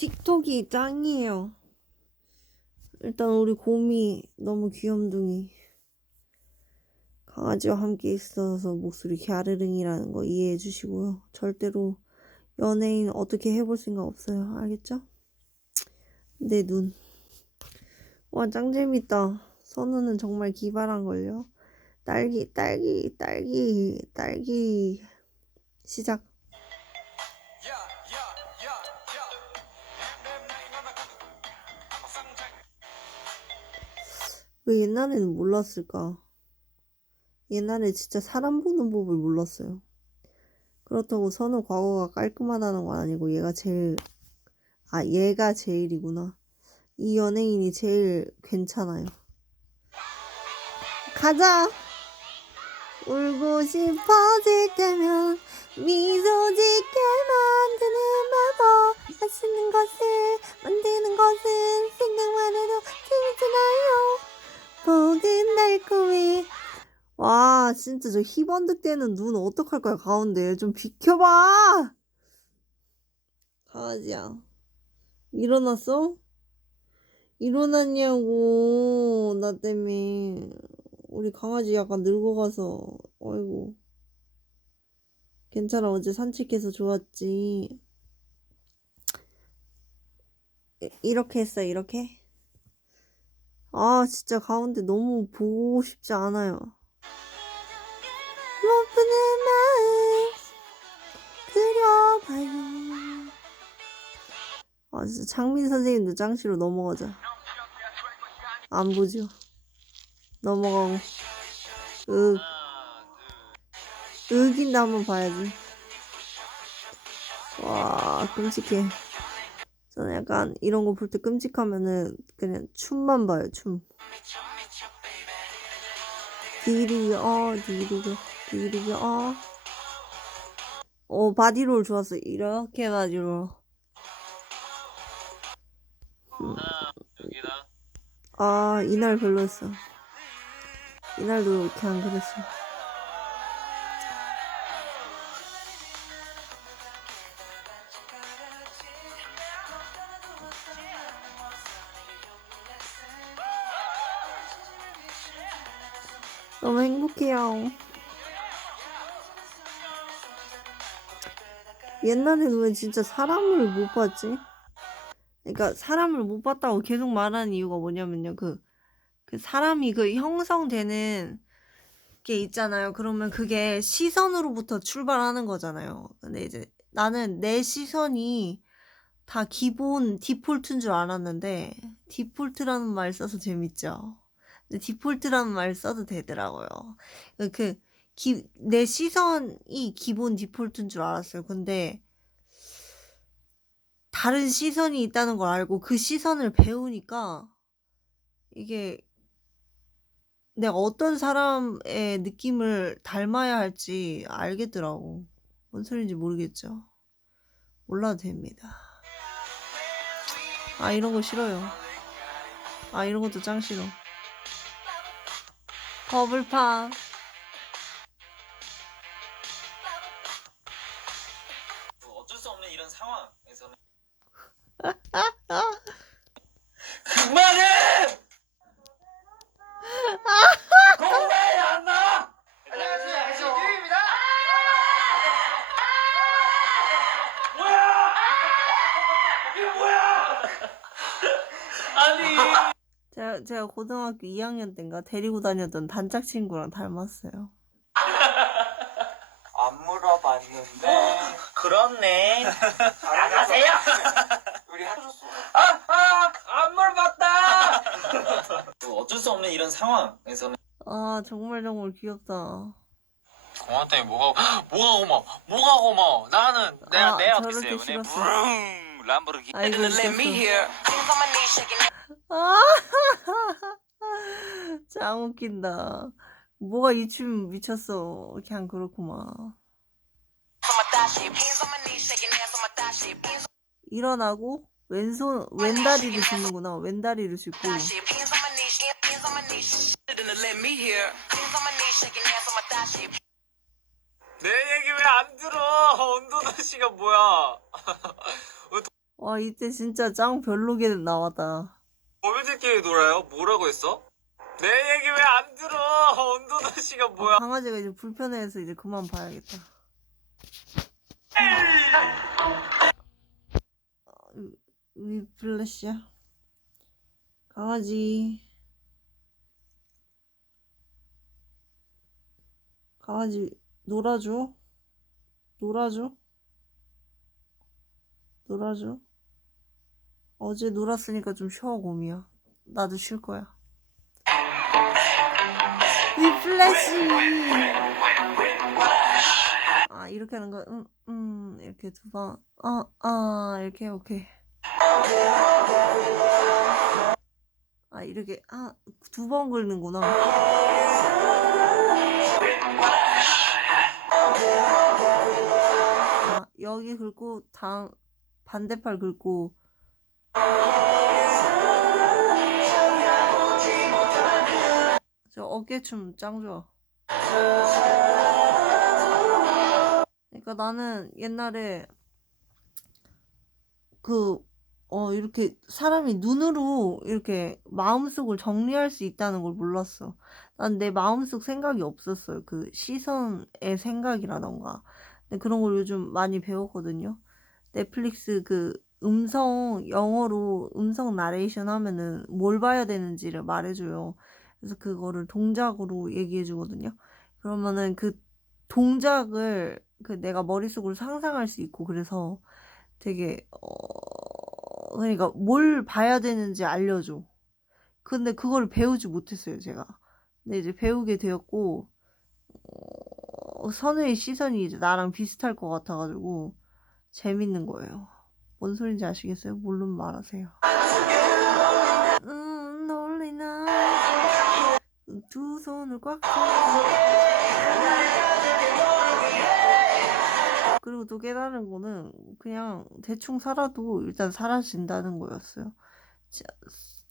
틱톡이 짱이에요. 일단 우리 곰이 너무 귀염둥이. 강아지와 함께 있어서 목소리 갸르릉이라는 거 이해해 주시고요. 절대로 연예인 어떻게 해볼 생각 없어요. 알겠죠? 내 눈. 와, 짱 재밌다. 선우는 정말 기발한걸요. 딸기, 딸기, 딸기, 딸기. 시작. 왜 옛날에는 몰랐을까? 옛날에 진짜 사람 보는 법을 몰랐어요. 그렇다고 선우 과거가 깔끔하다는 건 아니고 얘가 제일 아 얘가 제일이구나. 이 연예인이 제일 괜찮아요. 가자. 울고 싶어질 때면 미소 짓게 만드는 마법 안 쓰는 것을 만드는 것은 달콤해 와 진짜 저 희번득 되는 눈 어떡할 거야 가운데. 좀 비켜봐. 강아지야 일어났어? 일어났냐고 나 때문에. 우리 강아지 약간 늙어가서. 어이구 괜찮아 어제 산책해서 좋았지. 이- 이렇게 했어 이렇게 아 진짜 가운데 너무 보고 싶지 않아요. 못푸는 마음 그려봐요 아 진짜 장민 선생님도 짱시로 넘어가자. 안 보죠. 넘어가고. 윽. 윽인데 한번 봐야지. 와 끔찍해 저는 약간 이런 거 볼 때 끔찍하면은 그냥 춤만 봐요 춤 디리기 어 디리기 디리기 어 어, 바디롤 좋았어. 이렇게 바디롤. 여기다 아, 이날 별로였어. 이날도 그냥 그랬어. 행복해요. 옛날에는 왜 진짜 사람을 못 봤지? 그러니까 사람을 못 봤다고 계속 말하는 이유가 뭐냐면요. 그, 그 사람이 그 형성되는 게 있잖아요. 그러면 그게 시선으로부터 출발하는 거잖아요. 근데 이제 나는 내 시선이 다 기본 디폴트인 줄 알았는데 디폴트라는 말 써서 재밌죠. 디폴트라는 말 써도 되더라고요. 그, 기, 내 시선이 기본 디폴트인 줄 알았어요. 근데 다른 시선이 있다는 걸 알고 그 시선을 배우니까 이게 내가 어떤 사람의 느낌을 닮아야 할지 알겠더라고. 뭔 소리인지 모르겠죠. 몰라도 됩니다. 아, 이런 거 싫어요. 아, 이런 것도 짱 싫어. 버블팝. 뭐 어쩔 수 없는 이런 상황에서는 그만해! 공부해 안 나! 안녕하세요, SDU입니다. 뭐야! 이게 뭐야! 아니 제가, 제가 고등학교 2학년 때인가 데리고 다녔던 단짝 친구랑 닮았어요. 안 물어봤는데 그렇네 나가세요. 우리 해줬어. 아 아 안 물어봤다 뭐 어쩔 수 없는 이런 상황에서는 아, 정말 정말 귀엽다. 때문에 뭐가 뭐가 고마워 뭐가 고마워 나는 내가 아, 내 저럴 앞에 때 세우네 싫었어. 부릉 람보르기 아이고, Let me 웃겼어. hear 아, 짱 웃긴다. 뭐가 이 춤 미쳤어. 그냥 그렇구만. 일어나고 왼손 왼다리를 짚는구나. 왼다리를 짚고 내 얘기 왜 안 들어? 온도도 씨가 뭐야? 와 이때 진짜 짱 별로게 나왔다. 어미들끼리 놀아요? 뭐라고 했어? 내 얘기 왜 안 들어? 온도도 씨가 뭐야? 강아지가 이제 불편해서 이제 그만 봐야겠다. 어, 위- 위플래시야. 강아지. 강아지 놀아줘. 놀아줘. 놀아줘. 어제 놀았으니까 좀 쉬어 곰이야. 나도 쉴 거야. 위플래시. 아 이렇게 하는 거, 음, 음 이렇게 두 번, 아, 아 이렇게 오케이. 아 이렇게 아 두 번 긁는구나. 아, 여기 긁고 다음 반대팔 긁고. 저 어깨춤 짱 좋아. 그러니까 나는 옛날에 그, 어, 이렇게 사람이 눈으로 이렇게 마음속을 정리할 수 있다는 걸 몰랐어. 난 내 마음속 생각이 없었어요. 그 시선의 생각이라던가. 근데 그런 걸 요즘 많이 배웠거든요. 넷플릭스 그 음성, 영어로 음성 나레이션 하면은 뭘 봐야 되는지를 말해줘요. 그래서 그거를 동작으로 얘기해 주거든요. 그러면은 그 동작을 그 내가 머릿속으로 상상할 수 있고 그래서 되게 어 그러니까 뭘 봐야 되는지 알려줘. 근데 그걸 배우지 못했어요, 제가. 근데 이제 배우게 되었고 어, 선우의 시선이 이제 나랑 비슷할 것 같아가지고 재밌는 거예요. 뭔 소린지 아시겠어요? 모르면 말하세요. 음, 놀리나 두 손을 꽉 잡고 그리고 또 깨달은 거는 그냥 대충 살아도 일단 사라진다는 거였어요. 자,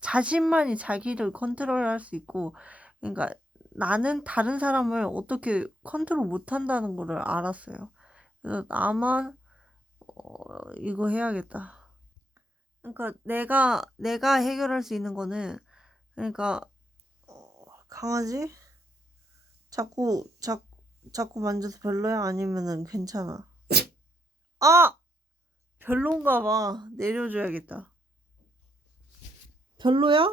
자신만이 자기를 컨트롤할 수 있고 그러니까 나는 다른 사람을 어떻게 컨트롤 못 한다는 거를 알았어요. 그래서 나만 어, 이거 해야겠다. 그러니까 내가 내가 해결할 수 있는 거는 그러니까 어, 강아지 자꾸 자, 자꾸 만져서 별로야 아니면은 괜찮아. 아 별론가 봐 내려줘야겠다. 별로야?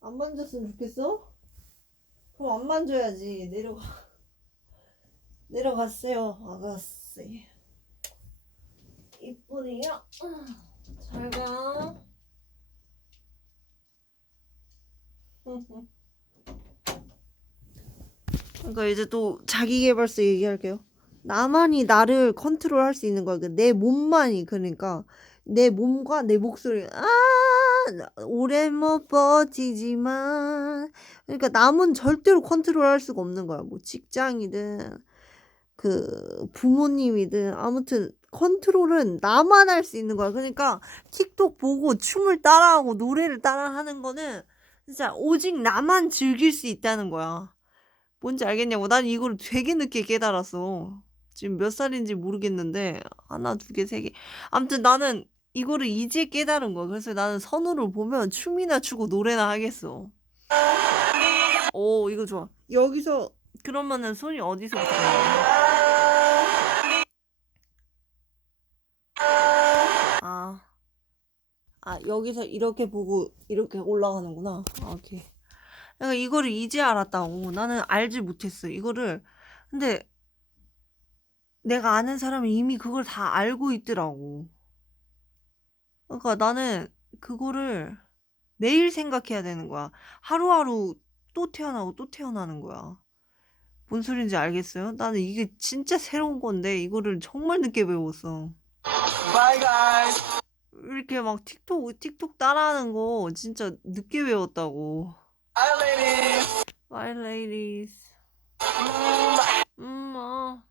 안 만졌으면 좋겠어? 그럼 안 만져야지 내려가 내려갔어요 아가씨 이쁘네요. 잘 가. 그러니까 이제 또 자기계발서 얘기할게요. 나만이 나를 컨트롤할 수 있는 거야. 내 몸만이. 그러니까 내 몸과 내 목소리. 아 오래 못 버티지만. 그러니까 남은 절대로 컨트롤할 수가 없는 거야. 뭐 직장이든 그 부모님이든 아무튼 컨트롤은 나만 할 수 있는 거야 그러니까 틱톡 보고 춤을 따라하고 노래를 따라하는 거는 진짜 오직 나만 즐길 수 있다는 거야 뭔지 알겠냐고 난 이걸 되게 늦게 깨달았어 지금 몇 살인지 모르겠는데 하나 두 개 세 개 아무튼 나는 이거를 이제 깨달은 거야. 그래서 나는 선우를 보면 춤이나 추고 노래나 하겠어. 오, 이거 좋아. 여기서 그러면은 손이 어디서부터 가는 거야? 아. 아, 여기서 이렇게 보고 이렇게 올라가는구나. 아, 오케이. 내가 이거를 이제 알았다고. 나는 알지 못했어. 이거를. 근데 내가 아는 사람이 이미 그걸 다 알고 있더라고. 그러니까 나는 그거를 매일 생각해야 되는 거야. 하루하루 또 태어나고 또 태어나는 거야. 뭔 소린지 알겠어요? 나는 이게 진짜 새로운 건데 이거를 정말 늦게 배웠어. Bye guys. 이렇게 막 틱톡 틱톡 따라하는 거 진짜 늦게 배웠다고. Bye ladies. Bye ladies. 음, 아.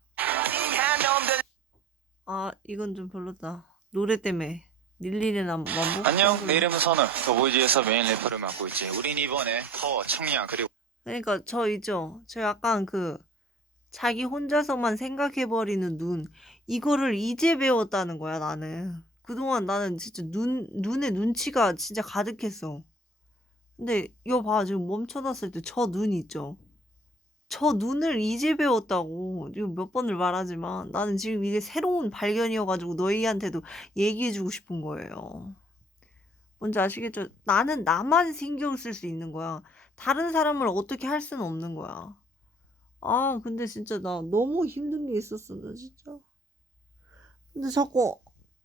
아, 이건 좀 별로다. 노래 때문에. 릴리는 안 완복? 안녕, 내 이름은 선우. 더보이즈에서 메인 래퍼를 맡고 있지. 우린 이번에 파워, 청량 그리고 그러니까 저 있죠. 저 약간 그 자기 혼자서만 생각해버리는 눈. 이거를 이제 배웠다는 거야, 나는. 그동안 나는 진짜 눈 눈에 눈치가 진짜 가득했어. 근데 이거 봐 지금 멈춰놨을 때 저 눈 있죠. 저 눈을 이제 배웠다고 이거 몇 번을 말하지만 나는 지금 이게 새로운 발견이어가지고 너희한테도 얘기해주고 싶은 거예요. 뭔지 아시겠죠? 나는 나만 신경 쓸 수 있는 거야. 다른 사람을 어떻게 할 수는 없는 거야. 아, 근데 진짜 나 너무 힘든 게 있었어, 나 진짜. 근데 자꾸,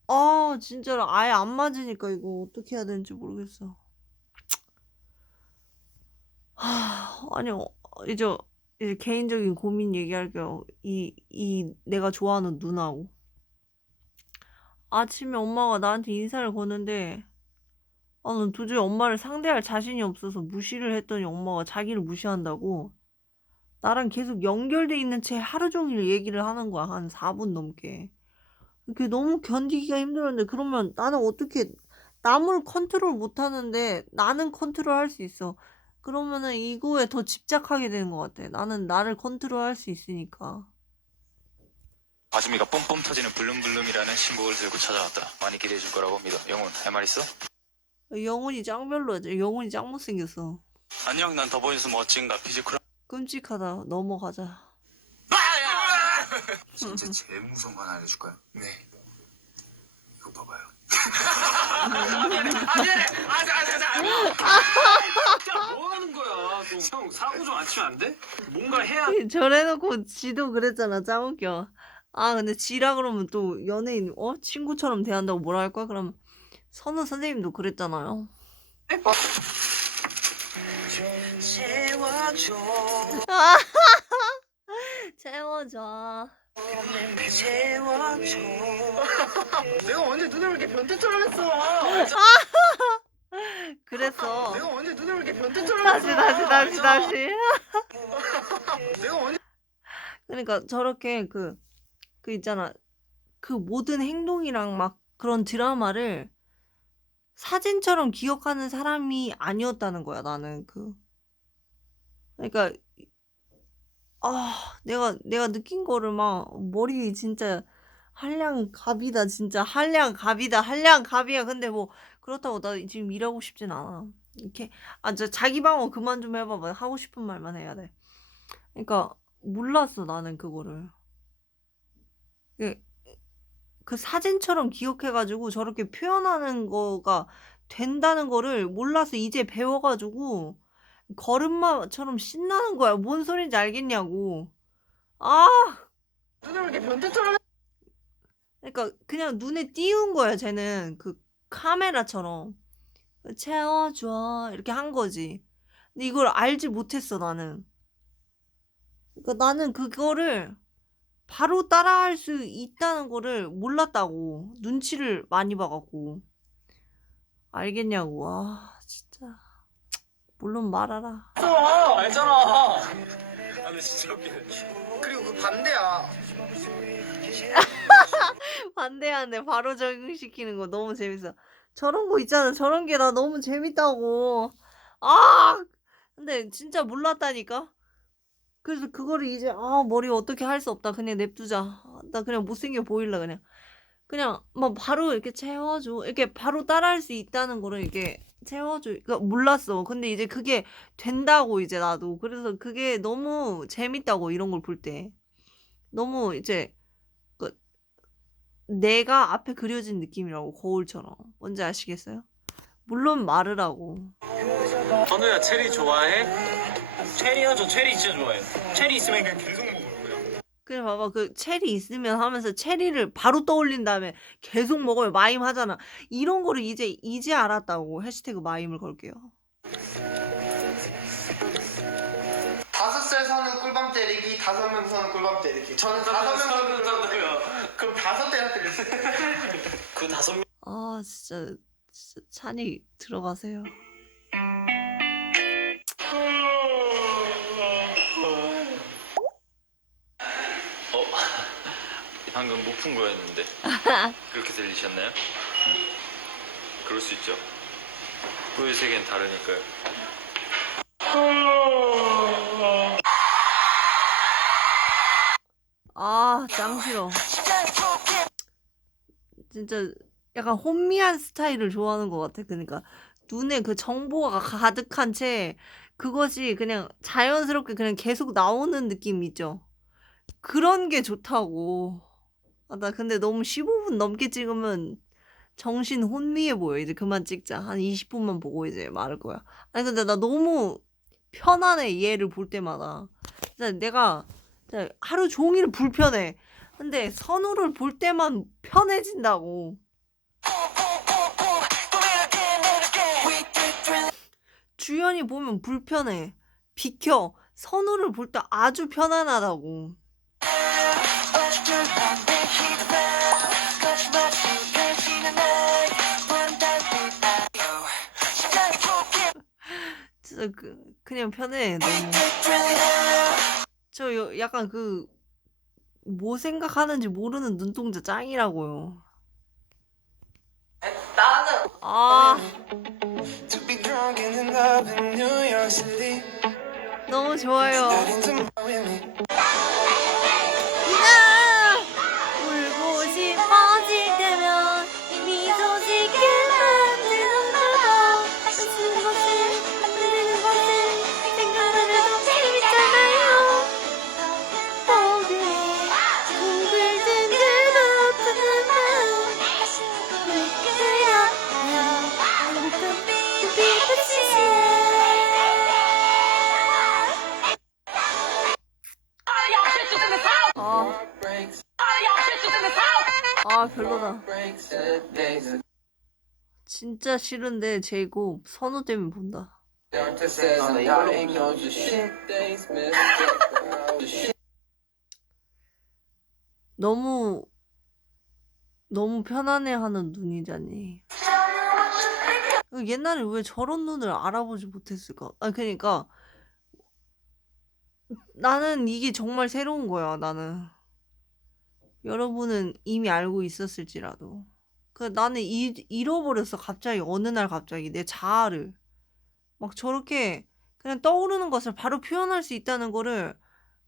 아, 진짜로 아예 안 맞으니까 이거 어떻게 해야 되는지 모르겠어. 하, 아니요, 이제, 이제 개인적인 고민 얘기할게요. 이, 이, 내가 좋아하는 누나하고. 아침에 엄마가 나한테 인사를 거는데, 아, 난 도저히 엄마를 상대할 자신이 없어서 무시를 했더니 엄마가 자기를 무시한다고 나랑 계속 연결돼 있는 채 하루 종일 얘기를 하는 거야. 한 4분 넘게. 그게 너무 견디기가 힘들었는데 그러면 나는 어떻게 남을 컨트롤 못 하는데 나는 컨트롤 할 수 있어. 그러면은 이거에 더 집착하게 되는 것 같아. 나는 나를 컨트롤 할 수 있으니까. 아즈미가 뿜뿜 터지는 블룸블룸이라는 신곡을 들고 찾아왔다. 많이 기대해 줄 거라고 믿어. 영훈, 할 말 있어? 영혼이 짱 별로야. 영혼이 짱 못생겼어. 안녕, 난 더보이스 멋진가 피지컬. 끔찍하다. 넘어가자. 진짜 제일 무서운 거 하나 알려줄까요? 네. 이거 봐봐요. 뭐 하는 거야? 너, 형 사고 좀 안 치면 안 돼? 뭔가 해야 저래놓고 지도 그랬잖아. 짱 웃겨. 아, 근데 지라 그러면 또 연예인, 어? 친구처럼 대한다고 뭐라 할 거야? 그럼 선우 선생님도 그랬잖아요. 아, 채워줘. 내가 언제 눈을 이렇게 변태처럼 했어? 그랬어. 내가 언제 눈을 이렇게 변태처럼 다시, 했어? 다시, 다시, 다시. 내가 언제 그러니까 저렇게 그, 그 있잖아. 그 모든 행동이랑 막 그런 드라마를 사진처럼 기억하는 사람이 아니었다는 거야, 나는 그. 그러니까, 아, 내가, 내가 느낀 거를 막, 머리 진짜, 한량 갑이다, 진짜. 한량 갑이다, 한량 갑이야. 근데 뭐, 그렇다고 나 지금 일하고 싶진 않아. 이렇게, 아, 저 자기 방어 그만 좀 해봐봐. 하고 싶은 말만 해야 돼. 그러니까, 몰랐어, 나는 그거를. 그, 그 사진처럼 기억해가지고 저렇게 표현하는 거가 된다는 거를 몰라서 이제 배워가지고 걸음마처럼 신나는 거야. 뭔 소린지 알겠냐고. 아, 눈을 이렇게 변태처럼 그러니까 그냥 눈에 띄운 거야, 쟤는. 그 카메라처럼. 채워줘. 이렇게 한 거지. 근데 이걸 알지 못했어, 나는. 그러니까 나는 그거를 바로 따라할 수 있다는 거를 몰랐다고. 눈치를 많이 봐갖고. 알겠냐고. 아. 물론 말하라. 알잖아. 아, 근데 진짜 웃기네. 그리고 그 반대야. 반대하는데 바로 적용시키는 거 너무 재밌어. 저런 거 있잖아. 저런 게 나 너무 재밌다고. 아! 근데 진짜 몰랐다니까? 그래서 그거를 이제, 아, 머리 어떻게 할 수 없다. 그냥 냅두자. 아, 나 그냥 못생겨 보일라, 그냥. 그냥, 막 바로 이렇게 채워줘. 이렇게 바로 따라할 수 있다는 거를 이렇게 채워줘. 그러니까 몰랐어. 근데 이제 그게 된다고, 이제 나도. 그래서 그게 너무 재밌다고, 이런 걸 볼 때. 너무 이제, 그, 내가 앞에 그려진 느낌이라고 거울처럼 뭔지 아시겠어요? 물론 말으라고 선우야 체리 좋아해? 체리야 저 체리 진짜 좋아해. 체리 있으면 그냥 계속. 그래 봐봐 그 체리 있으면 하면서 체리를 바로 떠올린 다음에 계속 먹어요 마임 하잖아 이런 거를 이제 이제 알았다고 해시태그 마임을 걸게요 다섯 살 서는 꿀밤 때리기, 다섯 명 서는 꿀밤 때리기. 저는 다섯 명 서는 꿀밤 때리기. 그럼 다섯 대나 때렸어요. 그 다섯 명. 아 진짜, 진짜 찬이 들어가세요 방금 못푼 거였는데. 그렇게 들리셨나요? 그럴 수 있죠. 꿀 세계는 다르니까요. 아 짱 싫어 진짜 약간 혼미한 스타일을 좋아하는 것 같아. 그러니까 눈에 그 정보가 가득한 채 그것이 그냥 자연스럽게 그냥 계속 나오는 느낌 있죠. 그런 게 좋다고. 아, 나 근데 너무 15분 넘게 찍으면 정신 혼미해 보여. 이제 그만 찍자. 한 20분만 보고 이제 말할 거야. 아니 근데 나 너무 편안해. 얘를 볼 때마다. 진짜 내가 진짜 하루 종일 불편해. 근데 선우를 볼 때만 편해진다고. 주연이 보면 불편해. 비켜. 선우를 볼 때 아주 편안하다고. 그 그냥 편해. 너무. 저 요- 약간 그 뭐 생각하는지 모르는 눈동자 짱이라고요. 나는 아 To be drunk and in love in New York City. 너무 좋아요. With me. 아 별로다. 진짜 싫은데 제이콥 선우 때문에 본다. 너무 너무 편안해하는 눈이잖니. 옛날에 왜 저런 눈을 알아보지 못했을까? 아 그러니까 나는 이게 정말 새로운 거야. 나는 여러분은 이미 알고 있었을지라도 그 나는 이, 잃어버렸어. 갑자기 어느 날 갑자기 내 자아를 막 저렇게 그냥 떠오르는 것을 바로 표현할 수 있다는 거를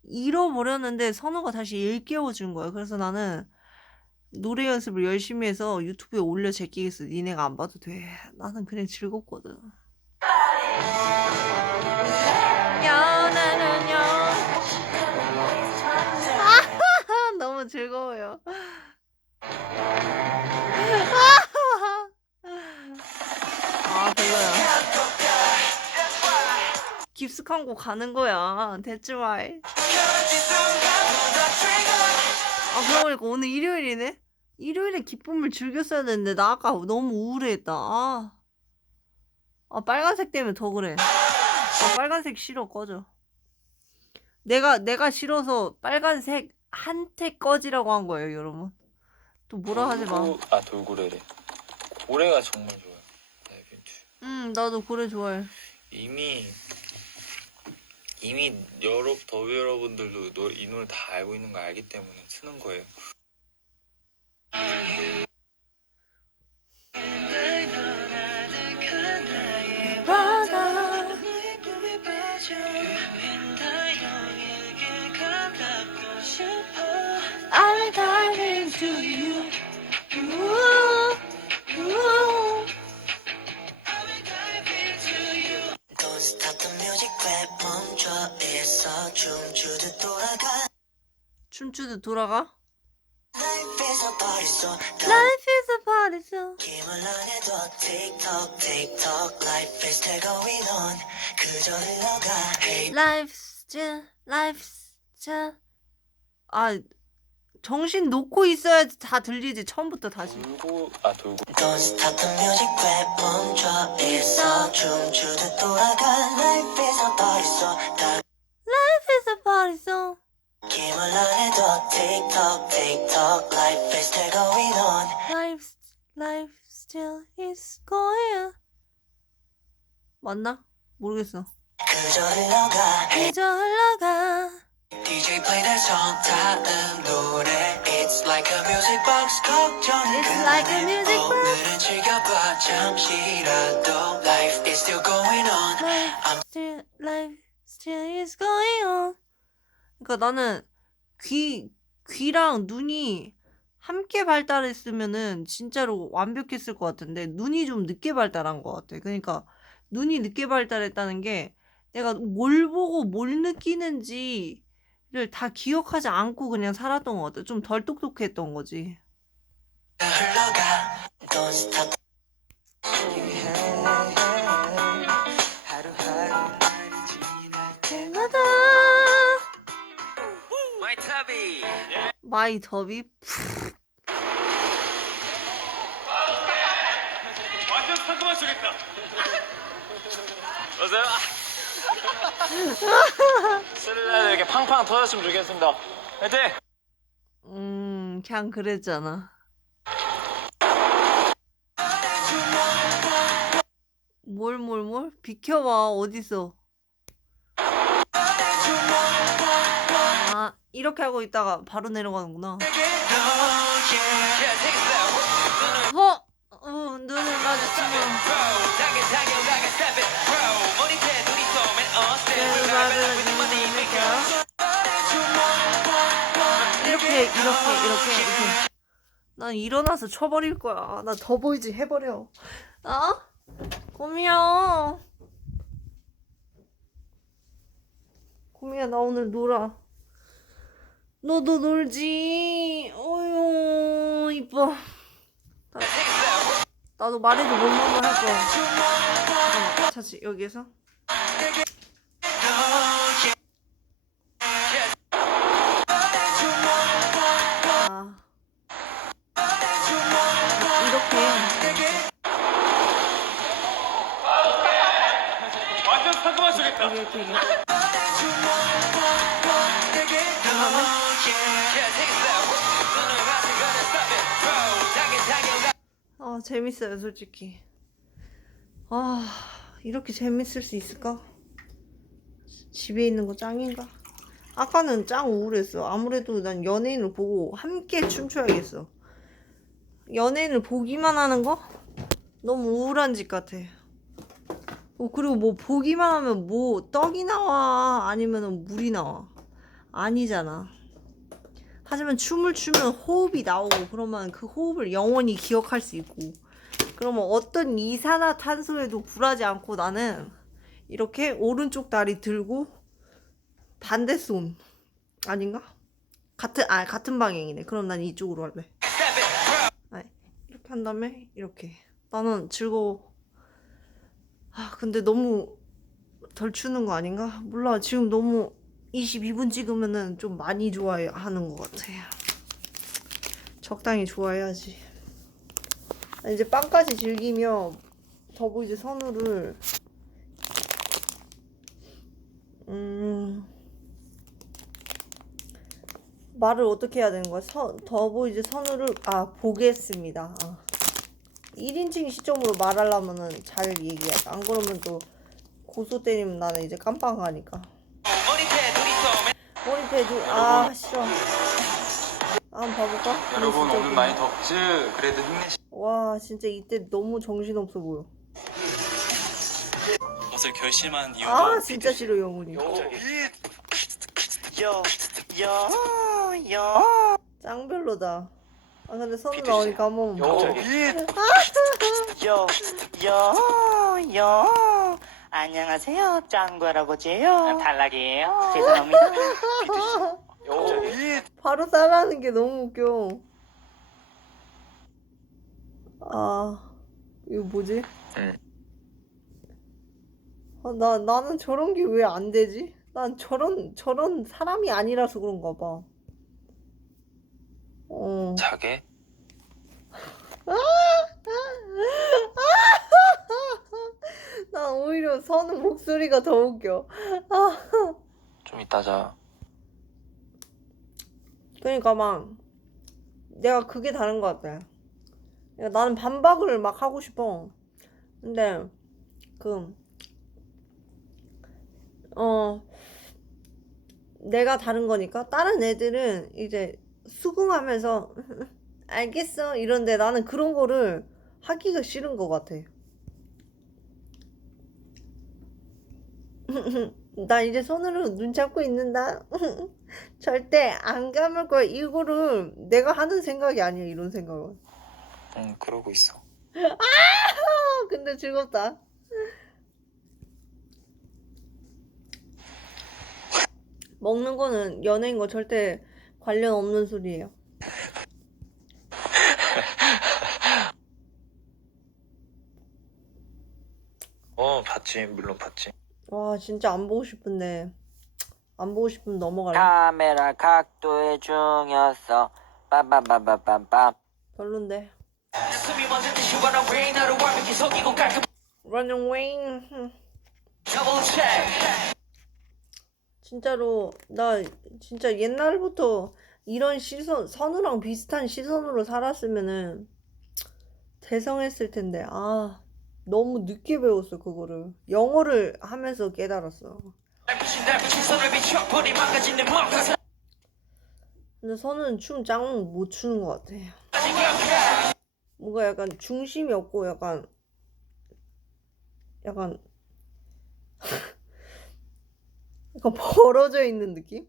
잃어버렸는데 선우가 다시 일깨워 준 거야. 그래서 나는 노래 연습을 열심히 해서 유튜브에 올려 제끼겠어. 니네가 안 봐도 돼. 나는 그냥 즐겁거든. 깊숙한 곳 가는 거야. 대충 말. 아, 그러고 보니까 오늘 일요일이네? 일요일에 기쁨을 즐겼어야 되는데, 나 아까 너무 우울해했다. 아. 아, 빨간색 때문에 더 그래. 아, 빨간색 싫어, 꺼져. 내가, 내가 싫어서 빨간색 한테 꺼지라고 한 거예요, 여러분. 또 뭐라 하지 마. 돌고- 아 돌고래래. 고래가 정말 좋아요. 네, 빈투. 응, 나도 고래 좋아해. 이미 이미 여러 더비 여러분들도 노- 이 노래 다 알고 있는 거 알기 때문에 쓰는 거예요. 정신 놓고 있어야지 다 들리지. 처음부터 다시. 돌고 아 돌고 Don't stop the music 왜 멈춰 있어 춤추듯 돌아가 Life is a party so 다 Life is a party, so. 느낌을 안 해도 틱톡 틱톡 Life is still going on Life, life still is going. 맞나? 모르겠어. 그저 흘러가 그저 흘러가. DJ play that song 다음 노래 It's like a music box 걱정은 It's like a 그만해. music box. 오늘은 즐겨봐 잠시라도 Life is still going on Life still, life still is going on. 그러니까 나는 귀, 귀랑 눈이 함께 발달했으면은 진짜로 완벽했을 것 같은데 눈이 좀 늦게 발달한 것 같아. 그러니까 눈이 늦게 발달했다는 게 내가 뭘 보고 뭘 느끼는지를 다 기억하지 않고 그냥 살았던 것 같아. 좀 덜 똑똑했던 거지. 마이 타비. 마이 더비 완전 상큼한 소리다. 어서요. 스릴러 이렇게 팡팡 터졌으면 좋겠습니다. 화이팅! 음 그냥 그랬잖아. 뭘 뭘 뭘? 비켜봐 어딨어? 아 이렇게 하고 있다가 바로 내려가는구나. 어? 어 눈을 마주치면 이렇게 이렇게 이렇게 이렇게. 난 일어나서 쳐버릴 거야. 나 더 보이즈 해버려. 어? 고미야. 고미야 나 오늘 놀아. 너도 놀지. 어휴 이뻐. 나, 나도 말해도 못 먹어 할 거야. 차지 여기에서 재밌어요 솔직히. 아 이렇게 재밌을 수 있을까? 집에 있는 거 짱인가? 아까는 짱 우울했어. 아무래도 난 연예인을 보고 함께 춤춰야겠어. 연예인을 보기만 하는 거? 너무 우울한 짓 같아. 어, 그리고 뭐 보기만 하면 뭐 떡이 나와? 아니면 물이 나와? 아니잖아. 하지만 춤을 추면 호흡이 나오고 그러면 그 호흡을 영원히 기억할 수 있고 그러면 어떤 이산화탄소에도 굴하지 않고 나는 이렇게 오른쪽 다리 들고 반대 손 아닌가? 같은 아 같은 방향이네. 그럼 난 이쪽으로 할래. 아니, 이렇게 한 다음에 이렇게 나는 즐거워. 아 근데 너무 덜 추는 거 아닌가? 몰라 지금 너무 22분 찍으면은 좀 많이 좋아하는 것 같아. 적당히 좋아해야지. 아, 이제 빵까지 즐기며 더보이즈 선우를 음 말을 어떻게 해야 되는 거야? 서, 더보이즈 선우를 아 보겠습니다. 아. 1인칭 시점으로 말하려면은 잘 얘기해. 안 그러면 또 고소 때리면 나는 이제 깜빵 가니까. 머리패 두, 아, 싫어. 아, 한번 봐볼까? 여러분 오늘. 많이 덥지? 그래도 힘내시 와, 진짜 이때 너무 정신없어 보여. 것을 결심한 이유도 아, 진짜 싫어, 영훈이. 짱별로다. 아, 근데 선우 나오니까 한 번만 봐. 요. 안녕하세요, 짱구 할아버지예요. 탈락이에요. 죄송합니다. 바로 따라하는 게 너무 웃겨. 아, 이거 뭐지? 응. 아, 나, 나는 저런 게 왜 안 되지? 난 저런, 저런 사람이 아니라서 그런가 봐. 어. 자게? 난 오히려 선우 목소리가 더 웃겨. 좀 이따 자 그러니까 막 내가 그게 다른 것 같아. 그러니까 나는 반박을 막 하고 싶어. 근데 그 어, 내가 다른 거니까 다른 애들은 이제 수긍하면서 알겠어 이런데 나는 그런 거를 하기가 싫은 것 같아. 나 이제 손으로 눈 잡고 있는다. 절대 안 감을 거야. 이거를 내가 하는 생각이 아니야. 이런 생각은. 응 그러고 있어 아, 근데 즐겁다. 먹는 거는 연예인 거 절대 관련 없는 소리예요. 어 봤지 물론 봤지 와, 진짜 안 보고 싶은데. 안 보고 싶으면 넘어갈래. 카메라 각도의 중요성 빰빰빰빰빰빰 별론데. 숨이 멎는 듯이 run away 나를 완벽히 속이고 깔끔 Running Wayne. 흠. double check 진짜로 나 진짜 옛날부터 이런 시선 선우랑 비슷한 시선으로 살았으면은 대성했을 텐데 아 너무 늦게 배웠어 그거를 영어를 하면서 깨달았어 근데 선우는 춤짱 못 추는 것 같아. 뭔가 약간 중심이 없고 약간 약간 약간 벌어져 있는 느낌?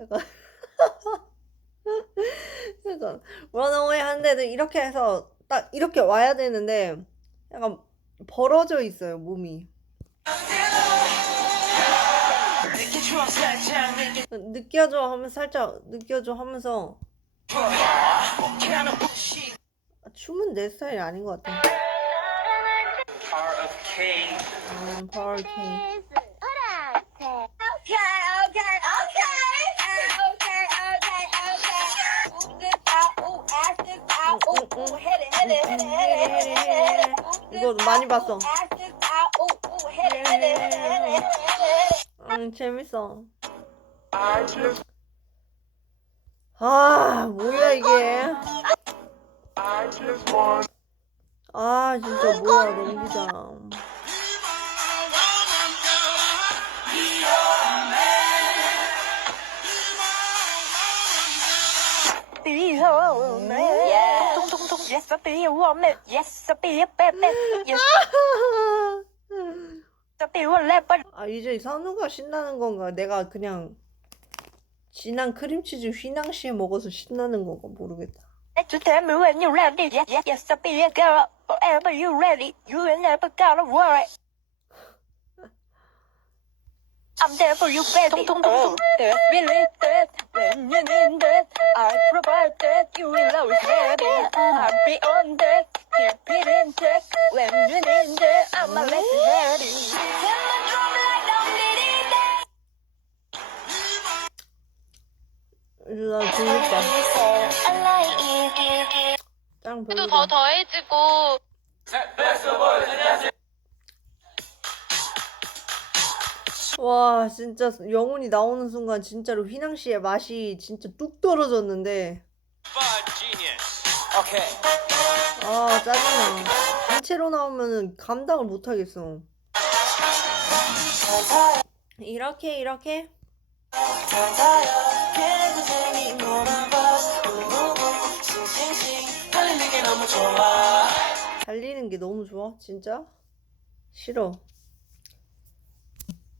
약간 약간 런어웨이 하는데도 이렇게 해서 딱 이렇게 와야 되는데 약간 벌어져 있어요 몸이 느껴져 하면서 살짝 느껴져 하면서 아, 춤은 내 스타일이 아닌 것 같아 아, 이거 많이 봤어. 응 재밌어 아 뭐야 이게 아 진짜 뭐야 tung, yes, I'll be a woman. Yes, 아 이제 선우가 신나는 건가 내가 그냥 진한 크림치즈 휘낭시에 먹어서 신나는 건가 모르겠다. Oh, 재밌다 짱또 별로다. 더 더해지고. 와 진짜 영혼이 나오는 순간 진짜로 휘낭시의 맛이 진짜 뚝 떨어졌는데 아 짜증나. 단체로 나오면은 감당을 못하겠어. 이렇게 이렇게? 달리는 게 너무 좋아? 진짜? 싫어.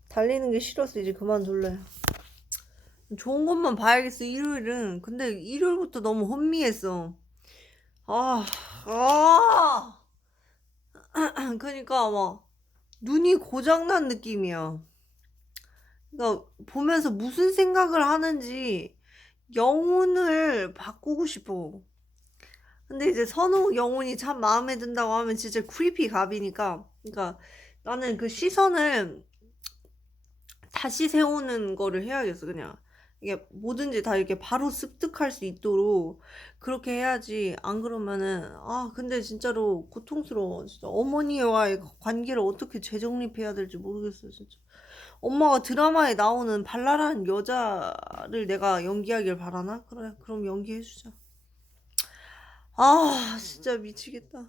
달리는 게 싫어서 이제 그만둘래. 좋은 것만 봐야겠어 일요일은. 근데 일요일부터 너무 혼미했어 아, 아. 그러니까 막 눈이 고장난 느낌이야. 그러니까 보면서 무슨 생각을 하는지 영혼을 바꾸고 싶어. 근데 이제 선우 영혼이 참 마음에 든다고 하면 진짜 크리피 갑이니까. 그러니까 나는 그 시선을 다시 세우는 거를 해야겠어, 그냥. 이게 뭐든지 다 이렇게 바로 습득할 수 있도록 그렇게 해야지 안 그러면은 아 근데 진짜로 고통스러워. 진짜 어머니와의 관계를 어떻게 재정립해야 될지 모르겠어요 진짜. 엄마가 드라마에 나오는 발랄한 여자를 내가 연기하길 바라나? 그래 그럼 연기해주자. 아 진짜 미치겠다